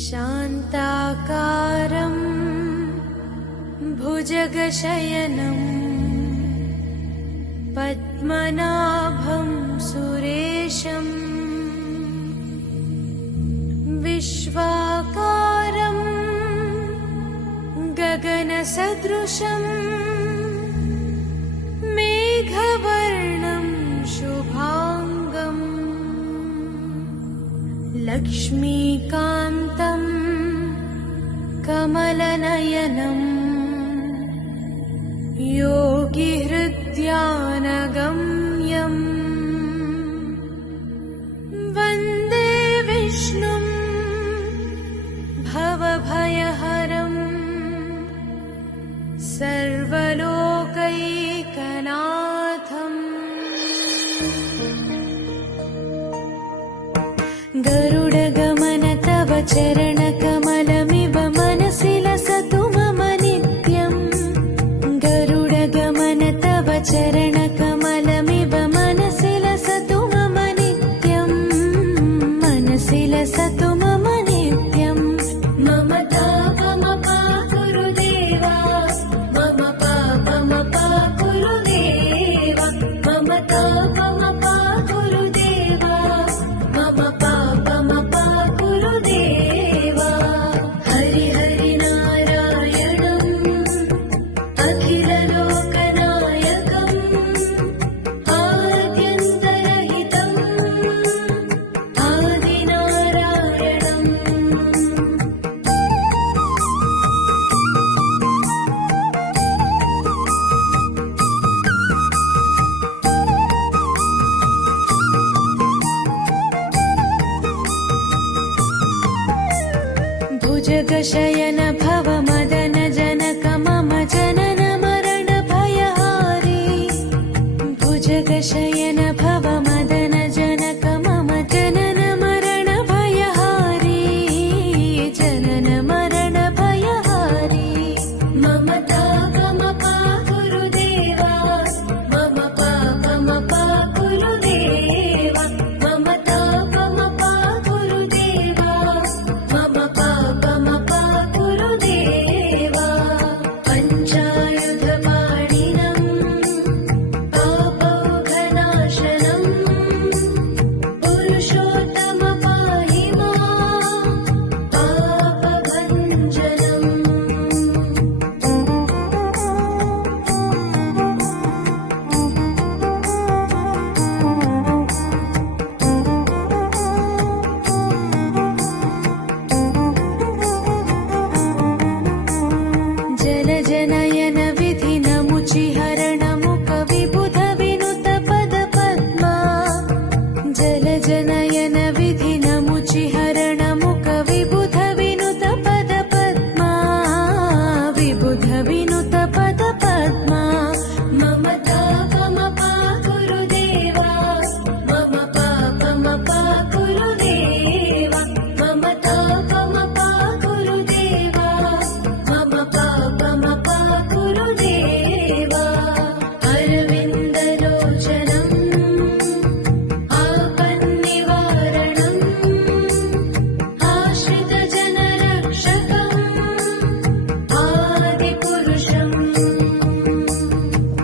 शान्ताकारं भुजगशयनं पद्मनाभं सुरेशं विश्वाकारं गगनसदृशं मेघवर्णं शुभांगं लक्ष्मीकान्तं कमलनयनम् योगिहृद्यानगम्यम् वन्दे विष्णुं भवभयहरं सर्वलोकैकनाथम् गरुडगमन तव चरणकमलमिव मनसि लसतु मम नित्यम् गरुडगमन तव चरणकमलमिव मनसि लसतु मम नित्यम् मनसि लसतु मम नित्यम् मम तापमपाकुरु देवा मम पापमपाकुरु देवा मम तापमपाकुरु देवा मम पापमपाकुरु देवा हरि हरि नारायणम् अखिललोकनायकम् आद्यन्तरहितम् आदिनारायणम् भुजगशयन भव मदन जनक मम जनन मरण भयहारी भुजगशयन भव मदन जनक मम जनन मरण भयहारी जनन मरण भयहारी मम तापमपाकुरु देवा मम पापमपाकुरु देवा मम तापमपाकुरु देवा मम पापमपाकुरु देवा पञ्चायुधपाणिनम् पापौघनाशनम् पुरुषोत्तम पाहि मां पापभञ्जनम् जलजनयन विधिनमुचिहरणमुख विबुध विनुत पद पद्मा जलजनयन